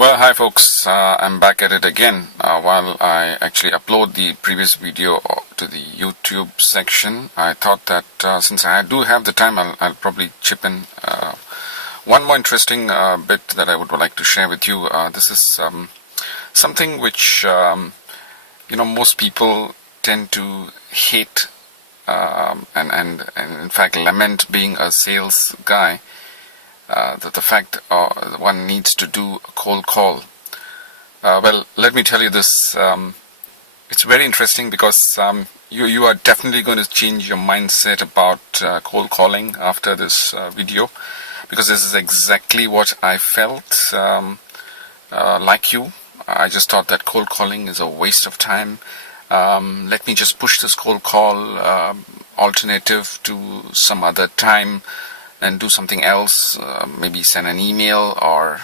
Well, hi folks, I'm back at it again. While I actually upload the previous video to the YouTube section, I thought that since I do have the time, I'll probably chip in one more interesting bit that I would like to share with you. This is something which most people tend to hate and in fact lament being a sales guy. The fact one needs to do a cold call. Well, let me tell you this. It's very interesting because you are definitely going to change your mindset about cold calling after this video, because this is exactly what I felt like you. I just thought that cold calling is a waste of time. Let me just push this cold call alternative to some other time and do something else, maybe send an email or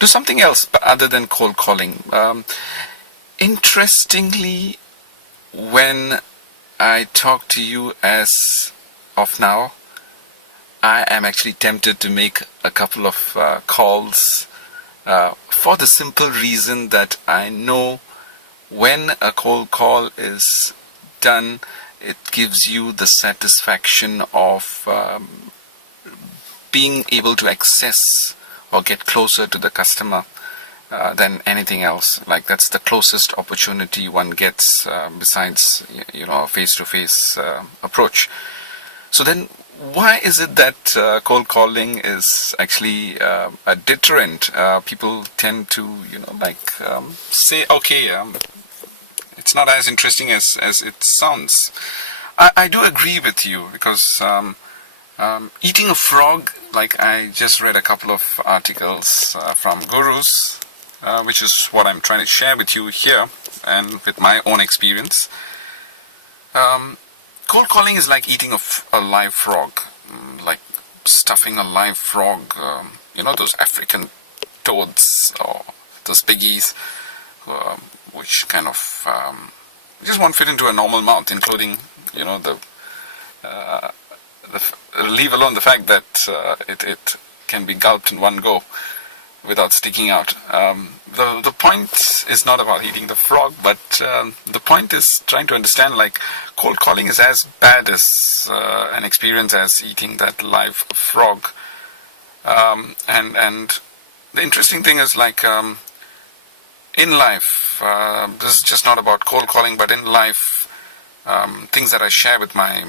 do something else other than cold calling. Interestingly, when I talk to you as of now, I am actually tempted to make a couple of calls for the simple reason that I know when a cold call is done, it gives you the satisfaction of being able to access or get closer to the customer than anything else. Like, that's the closest opportunity one gets besides a face-to-face approach. So then why is it that cold calling is actually a deterrent? People tend to say, okay, it's not as interesting as it sounds. I do agree with you, because eating a frog, like I just read a couple of articles from gurus, which is what I'm trying to share with you here and with my own experience. Cold calling is like eating a live frog, like stuffing a live frog, those African toads or those piggies, which kind of just won't fit into a normal mouth, including leave alone the fact that it can be gulped in one go without sticking out. The point is not about eating the frog, but the point is trying to understand, like, cold calling is as bad as an experience as eating that live frog. And the interesting thing is, like, in life, this is just not about cold calling, but in life, things that I share with my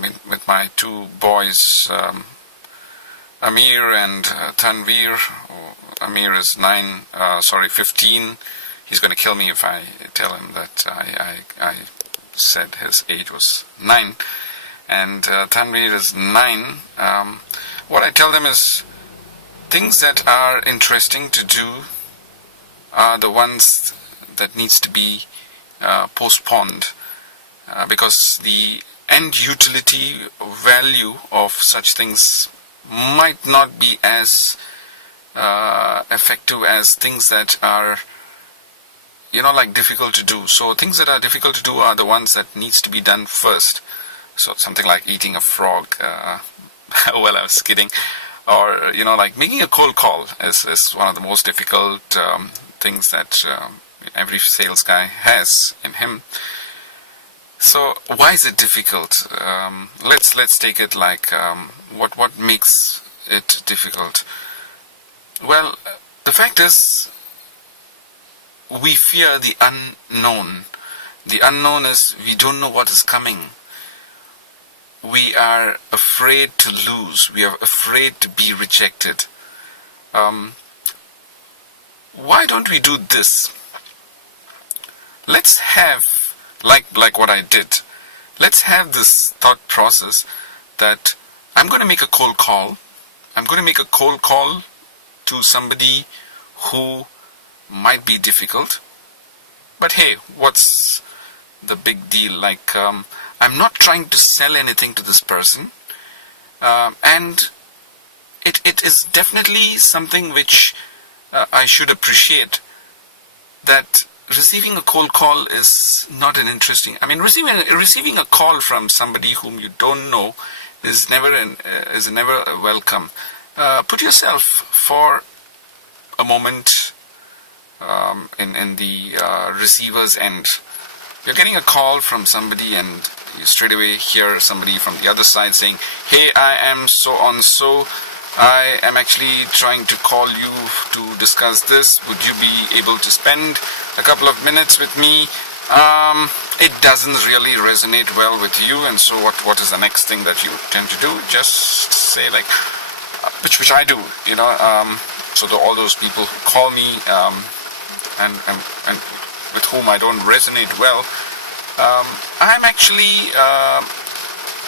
two boys, Amir and Tanveer. Amir is 15. He's going to kill me if I tell him that I said his age was 9. And Tanveer is 9. What I tell them is, things that are interesting to do are the ones that needs to be postponed, because the end utility value of such things might not be as effective as things that are difficult to do. So things that are difficult to do are the ones that needs to be done first. So something like eating a frog, well, I was kidding. Or making a cold call is one of the most difficult things that every sales guy has in him. So why is it difficult? Let's take it like what makes it difficult. Well, the fact is, we fear the unknown. The unknown is, we don't know what is coming. We are afraid to lose. We are afraid to be rejected. Why don't we do this? Let's have, like what I did, let's have this thought process that I'm going to make a cold call. I'm going to make a cold call to somebody who might be difficult. But hey, what's the big deal? Like, I'm not trying to sell anything to this person. And it is definitely something which I should appreciate, that receiving a cold call is not an interesting. I mean, receiving a call from somebody whom you don't know is never welcome. Put yourself for a moment in the receiver's end. You're getting a call from somebody, and you straight away hear somebody from the other side saying, "Hey, I am so on so. I am actually trying to call you to discuss this. Would you be able to spend a couple of minutes with me?" It doesn't really resonate well with you, and so what is the next thing that you tend to do? Just say like, which I do, so all those people who call me and with whom I don't resonate well, I'm actually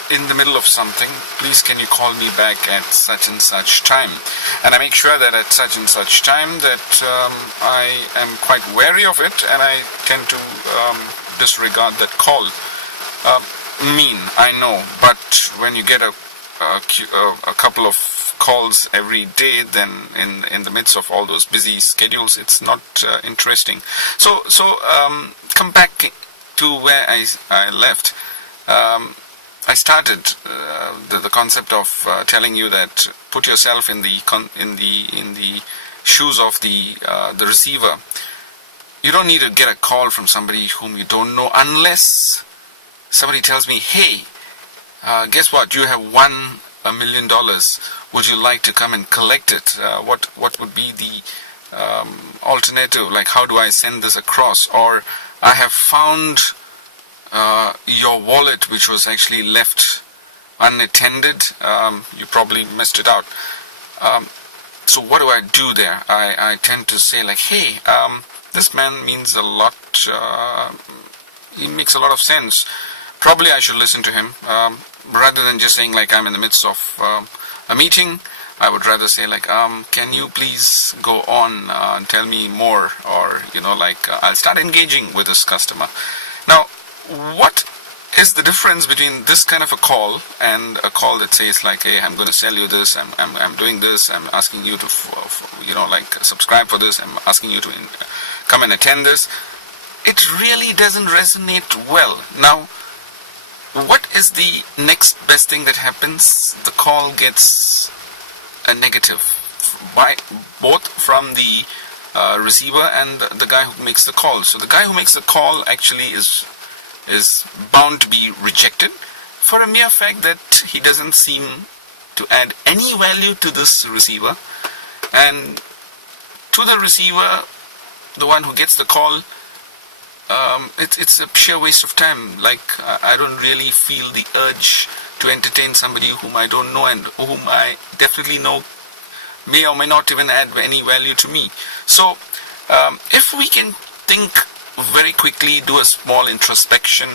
in the middle of something. Please, can you call me back at such and such time? And I make sure that at such and such time that I am quite wary of it, and I tend to disregard that call. I know, but when you get a couple of calls every day, then in the midst of all those busy schedules, it's not interesting. So come back to where I left. I started the concept of telling you that put yourself in the shoes of the receiver. You don't need to get a call from somebody whom you don't know unless somebody tells me, "Hey, guess what? You have won $1 million. Would you like to come and collect it?" What would be the alternative? Like, how do I send this across? Or I have found your wallet, which was actually left unattended. You probably missed it out. So what do I do there? I tend to say like, "Hey, this man means a lot. He makes a lot of sense. Probably I should listen to him." Rather than just saying like, "I'm in the midst of a meeting," I would rather say like, "Can you please go on and tell me more?" Or I'll start engaging with this customer. Now, what is the difference between this kind of a call and a call that says like, "Hey, I'm going to sell you this. I'm doing this. I'm asking you to subscribe for this. I'm asking you to come and attend this." It really doesn't resonate well. Now, what is the next best thing that happens? The call gets a negative, both from the receiver and the guy who makes the call. So the guy who makes the call actually is bound to be rejected for a mere fact that he doesn't seem to add any value to this receiver. And to the receiver, the one who gets the call, it's a sheer waste of time. Like, I don't really feel the urge to entertain somebody whom I don't know and whom I definitely know may or may not even add any value to me. So if we can think very quickly, do a small introspection,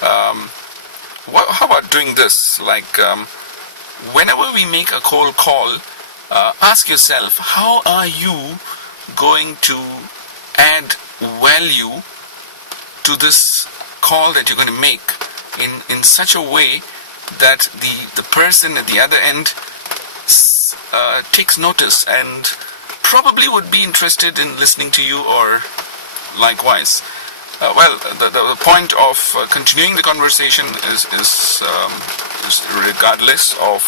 how about doing this? Like, whenever we make a cold call, ask yourself, how are you going to add value to this call that you're going to make in such a way that the person at the other end takes notice and probably would be interested in listening to you, or likewise. The point of continuing the conversation is regardless of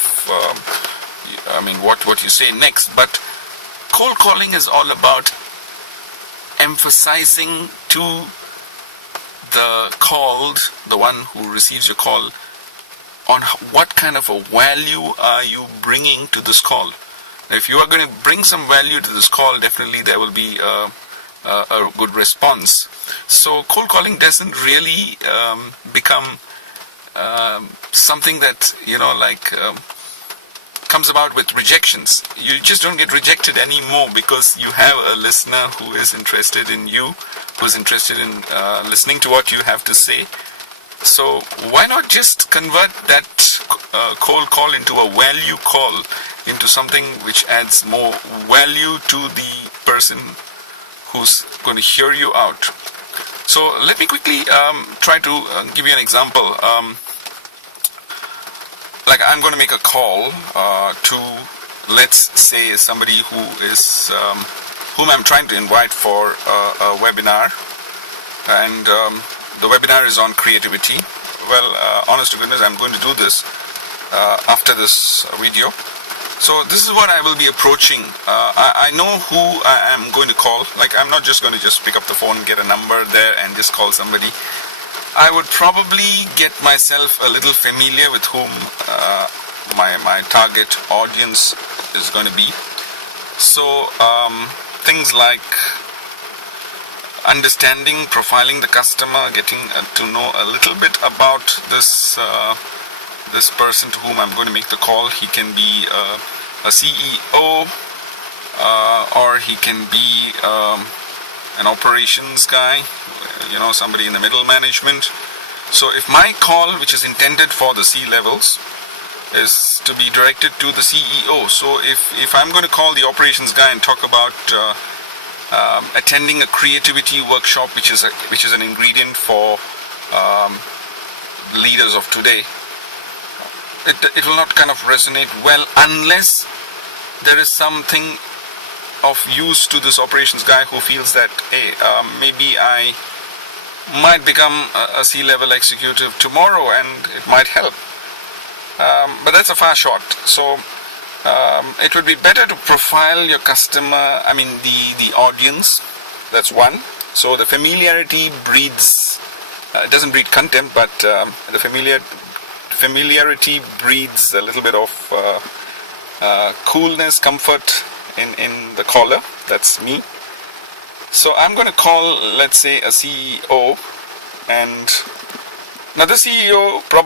what you say next. But cold calling is all about emphasizing to the called, the one who receives your call, on what kind of a value are you bringing to this call. If you are going to bring some value to this call, definitely there will be a good response. So cold calling doesn't really become something that comes about with rejections. You just don't get rejected anymore because you have a listener who is interested in you, who's interested in listening to what you have to say. So why not just convert that cold call into a value call, into something which adds more value to the person who's going to hear you out. So let me quickly try to give you an example. Like, I'm going to make a call to, let's say, somebody whom I'm trying to invite for a webinar, and the webinar is on creativity. Well, honest to goodness, I'm going to do this after this video. So this is what I will be approaching. I know who I am going to call. Like, I'm not just going to just pick up the phone, get a number there and just call somebody. I would probably get myself a little familiar with whom my target audience is going to be. So things like understanding, profiling the customer, getting to know a little bit about this this person to whom I'm going to make the call. He can be a CEO, or he can be an operations guy, somebody in the middle management. So if my call, which is intended for the C-levels, is to be directed to the CEO, so if I'm going to call the operations guy and talk about attending a creativity workshop, which is an ingredient for leaders of today, it will not kind of resonate well unless there is something of use to this operations guy who feels that, hey, maybe I might become a C-level executive tomorrow and it might help. But that's a far shot. So it would be better to profile your customer, the audience. That's one. So the familiarity breeds, it doesn't breed contempt, but the familiarity breeds a little bit of coolness, comfort in the caller. That's me. So I'm going to call, let's say, a CEO, and now the CEO probably